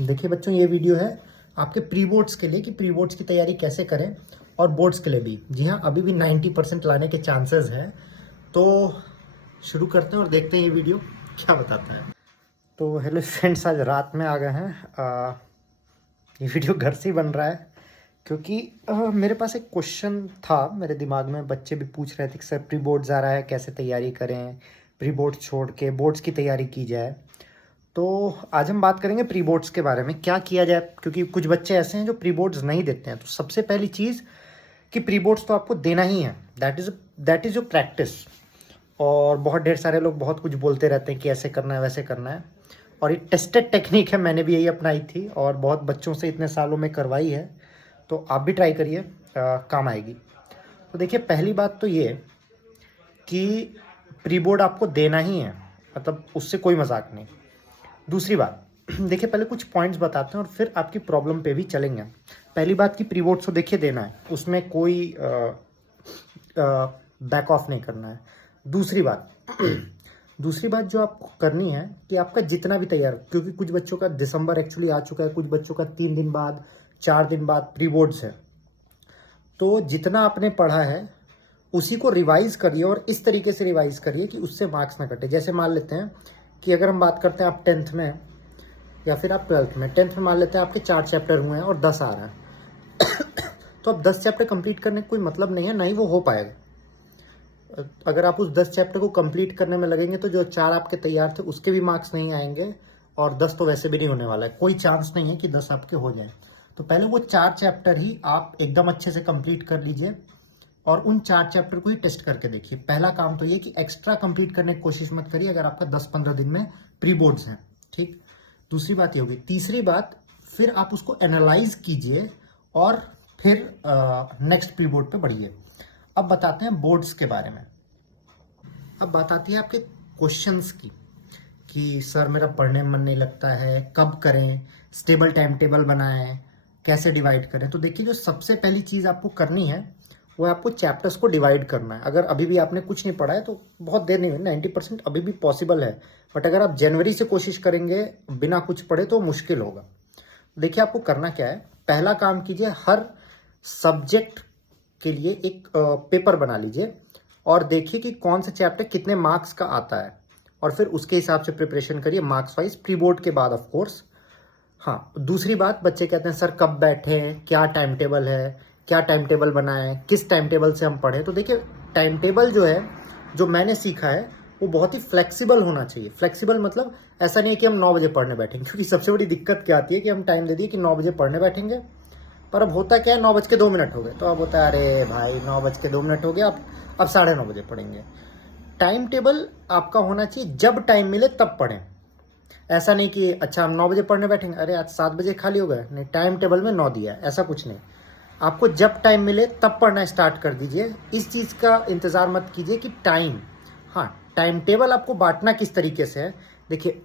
देखिए बच्चों, ये वीडियो है आपके प्री बोर्ड्स के लिए कि प्री बोर्ड्स की तैयारी कैसे करें और बोर्ड्स के लिए भी। जी हाँ, अभी भी 90% लाने के चांसेस हैं। तो शुरू करते हैं और देखते हैं ये वीडियो क्या बताता है। तो हेलो फ्रेंड्स, आज रात में आ गए हैं। ये वीडियो घर से ही बन रहा है क्योंकि मेरे पास एक क्वेश्चन था मेरे दिमाग में। बच्चे भी पूछ रहे थे कि सर प्री बोर्ड्स आ रहा है, कैसे तैयारी करें, प्री बोर्ड्स छोड़ के बोर्ड्स की तैयारी की जाए। तो आज हम बात करेंगे प्री बोर्ड्स के बारे में, क्या किया जाए, क्योंकि कुछ बच्चे ऐसे हैं जो प्री बोर्ड्स नहीं देते हैं। तो सबसे पहली चीज़ कि प्री बोर्ड्स तो आपको देना ही है, दैट इज़ योर प्रैक्टिस। और बहुत ढेर सारे लोग बहुत कुछ बोलते रहते हैं कि ऐसे करना है वैसे करना है, और ये टेस्टेड टेक्निक है, मैंने भी यही अपनाई थी और बहुत बच्चों से इतने सालों में करवाई है। तो आप भी ट्राई करिए, काम आएगी। तो देखिए, पहली बात तो ये कि प्री बोर्ड आपको देना ही है, मतलब उससे कोई मजाक नहीं। दूसरी बात, देखिए पहले कुछ पॉइंट्स बताते हैं और फिर आपकी प्रॉब्लम पे भी चलेंगे। पहली बात कि प्री बोर्ड्स को देखिए देना है, उसमें कोई बैक ऑफ नहीं करना है। दूसरी बात जो आपको करनी है कि आपका जितना भी तैयार, क्योंकि कुछ बच्चों का दिसंबर एक्चुअली आ चुका है, कुछ बच्चों का 3 दिन बाद 4 दिन बाद प्री बोर्ड्स है। तो जितना आपने पढ़ा है उसी को रिवाइज करिए और इस तरीके से रिवाइज करिए कि उससे मार्क्स ना कटे। जैसे मान लेते हैं कि अगर हम बात करते हैं आप 10th में या फिर आप 12th में, 10th में मान लेते हैं आपके 4 चैप्टर हुए हैं और 10 आ रहा है तो अब 10 चैप्टर कंप्लीट करने का कोई मतलब नहीं है, ना ही वो हो पाएगा। अगर आप उस 10 चैप्टर को कंप्लीट करने में लगेंगे तो जो 4 आपके तैयार थे उसके भी मार्क्स नहीं आएंगे, और 10 तो वैसे भी नहीं होने वाला है। कोई चांस नहीं है कि 10 आपके हो जाए। तो पहले वो 4 चैप्टर ही आप एकदम अच्छे से कंप्लीट कर लीजिए और उन 4 चैप्टर को ही टेस्ट करके देखिए। पहला काम तो ये कि एक्स्ट्रा कंप्लीट करने की कोशिश मत करिए अगर आपका 10-15 दिन में प्री बोर्ड्स हैं, ठीक। दूसरी बात ये होगी। तीसरी बात, फिर आप उसको एनालाइज कीजिए और फिर नेक्स्ट प्री बोर्ड पे बढ़िए। अब बताते हैं बोर्ड्स के बारे में। अब बात आती है आपके क्वेश्चंस की कि सर मेरा पढ़ने में मन नहीं लगता है, कब करें, स्टेबल टाइम टेबल बनाएं, कैसे डिवाइड करें। तो देखिए, जो सबसे पहली चीज़ आपको करनी है वो आपको चैप्टर्स को डिवाइड करना है। अगर अभी भी आपने कुछ नहीं पढ़ा है तो बहुत देर नहीं हुई, 90% अभी भी पॉसिबल है। बट अगर आप जनवरी से कोशिश करेंगे बिना कुछ पढ़े तो मुश्किल होगा। देखिए, आपको करना क्या है। पहला काम कीजिए, हर सब्जेक्ट के लिए एक पेपर बना लीजिए और देखिए कि कौन सा चैप्टर कितने मार्क्स का आता है, और फिर उसके हिसाब से प्रिपरेशन करिए मार्क्स वाइज, प्री बोर्ड के बाद ऑफ कोर्स। हाँ, दूसरी बात, बच्चे कहते हैं सर कब बैठें, क्या टाइम टेबल है, क्या टाइम टेबल बनाएं, किस टाइम टेबल से हम पढ़ें। तो देखिए, टाइम टेबल जो है, जो मैंने सीखा है, वो बहुत ही फ्लेक्सिबल होना चाहिए। फ्लेक्सिबल मतलब ऐसा नहीं है कि हम 9 बजे पढ़ने बैठेंगे, क्योंकि सबसे बड़ी दिक्कत क्या आती है कि हम टाइम दे दिए कि 9 बजे पढ़ने बैठेंगे, पर अब होता क्या है, 9:02 हो गए, तो अब होता है अरे भाई 9:02 हो गया, अब 9:30 बजे पढ़ेंगे। टाइम टेबल आपका होना चाहिए, जब टाइम मिले तब पढ़ें। ऐसा नहीं कि अच्छा हम 9 बजे पढ़ने बैठेंगे, अरे आज 7 बजे खाली हो गए, नहीं, टाइम टेबल में 9 दिया है, ऐसा कुछ नहीं। आपको जब टाइम मिले तब पढ़ना स्टार्ट कर दीजिए। इस चीज़ का इंतज़ार मत कीजिए कि टाइम, हाँ, टाइम टेबल आपको बांटना किस तरीके से है। देखिए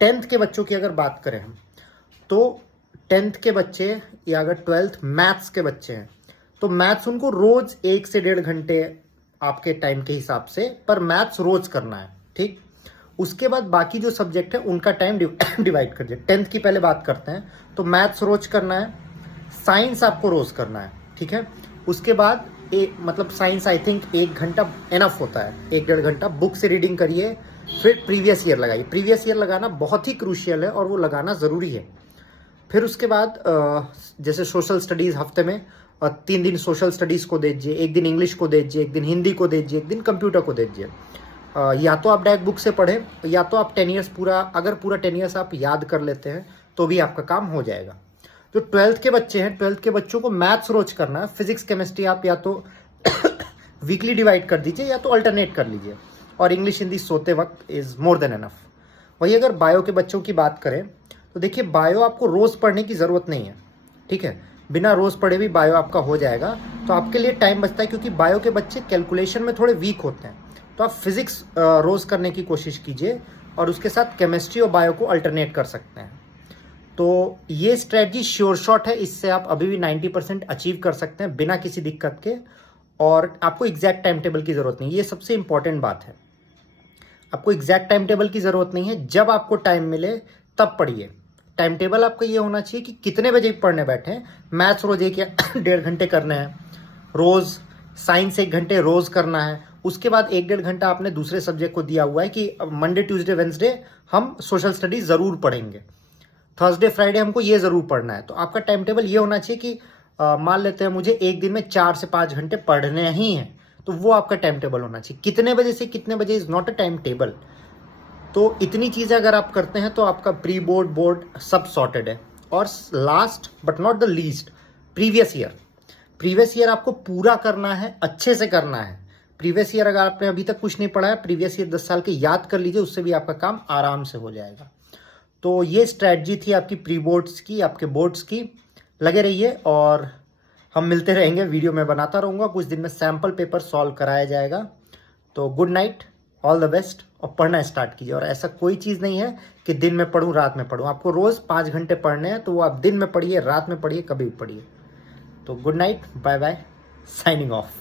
10th के बच्चों की अगर बात करें हम, तो 10th के बच्चे या अगर 12th मैथ्स के बच्चे हैं तो मैथ्स उनको रोज़ 1 से 1.5 घंटे आपके टाइम के हिसाब से, पर मैथ्स रोज़ करना है, ठीक। उसके बाद बाकी जो सब्जेक्ट है उनका टाइम डिवाइड कर दिया। 10th की पहले बात करते हैं, तो मैथ्स रोज करना है, साइंस आपको रोज करना है, ठीक है। उसके बाद मतलब साइंस आई थिंक 1 घंटा एनफ होता है, 1-1.5 घंटा बुक से रीडिंग करिए, फिर प्रीवियस ईयर लगाइए। प्रीवियस ईयर लगाना बहुत ही क्रूशियल है और वो लगाना ज़रूरी है। फिर उसके बाद जैसे सोशल स्टडीज़ हफ्ते में 3 दिन सोशल स्टडीज़ को दे दीजिए, 1 दिन इंग्लिश को दे दीजिए, 1 दिन हिंदी को दे दीजिए, 1 दिन कंप्यूटर को दे दीजिए। या तो आप डायरेक्ट बुक से पढ़ें, या तो आप 10 ईयर्स पूरा, अगर पूरा 10 ईयर्स आप याद कर लेते हैं तो भी आपका काम हो जाएगा। जो 12th के बच्चे हैं, 12th के बच्चों को मैथ्स रोज करना है। फिजिक्स केमिस्ट्री आप या तो वीकली डिवाइड कर दीजिए या तो अल्टरनेट कर लीजिए, और इंग्लिश हिंदी सोते वक्त इज़ मोर देन एनफ। वही अगर बायो के बच्चों की बात करें तो देखिए, बायो आपको रोज़ पढ़ने की ज़रूरत नहीं है, ठीक है। बिना रोज़ पढ़े भी बायो आपका हो जाएगा, तो आपके लिए टाइम बचता है, क्योंकि बायो के बच्चे कैलकुलेशन में थोड़े वीक होते हैं। तो आप फिजिक्स रोज़ करने की कोशिश कीजिए और उसके साथ केमिस्ट्री और बायो को अल्टरनेट कर सकते हैं। तो ये स्ट्रेटजी श्योर शॉट है, इससे आप अभी भी 90% अचीव कर सकते हैं बिना किसी दिक्कत के, और आपको एग्जैक्ट टाइम टेबल की ज़रूरत नहीं। ये सबसे इंपॉर्टेंट बात है, आपको एग्जैक्ट टाइम टेबल की ज़रूरत नहीं है। जब आपको टाइम मिले तब पढ़िए, टाइम टेबल आपका ये होना चाहिए कि कितने बजे पढ़ने बैठे हैं। मैथ्स रोज 1 या 1.5 घंटे करने हैं रोज, साइंस 1 घंटे रोज करना है। उसके बाद 1-1.5 घंटा आपने दूसरे सब्जेक्ट को दिया हुआ है कि मंडे ट्यूसडे वेंसडे हम सोशल स्टडीज जरूर पढ़ेंगे, थर्सडे फ्राइडे हमको ये जरूर पढ़ना है। तो आपका टाइम टेबल ये होना चाहिए कि मान लेते हैं मुझे एक दिन में 4 से 5 घंटे पढ़ने ही हैं, तो वो आपका टाइम टेबल होना चाहिए। कितने बजे से कितने बजे is not a time table. तो इतनी चीज़ें अगर आप करते हैं तो आपका प्री बोर्ड बोर्ड सब सॉर्टेड है। और last but not the least, previous year आपको पूरा करना है, अच्छे से करना है। प्रीवियस ईयर अगर आपने अभी तक कुछ नहीं पढ़ा है, प्रीवियस ईयर 10 साल के याद कर लीजिए, उससे भी आपका काम आराम से हो जाएगा। तो ये स्ट्रैटेजी थी आपकी प्री बोर्ड्स की, आपके बोर्ड्स की। लगे रहिए और हम मिलते रहेंगे, वीडियो में बनाता रहूँगा। कुछ दिन में सैम्पल पेपर सॉल्व कराया जाएगा। तो good night, all the best, और पढ़ना स्टार्ट कीजिए। और ऐसा कोई चीज़ नहीं है कि दिन में पढ़ूँ रात में पढ़ूँ, आपको रोज़ 5 घंटे पढ़ने हैं, तो वो आप दिन में पढ़िए, रात में पढ़िए, कभी भी पढ़िए। तो good night, bye bye, signing of.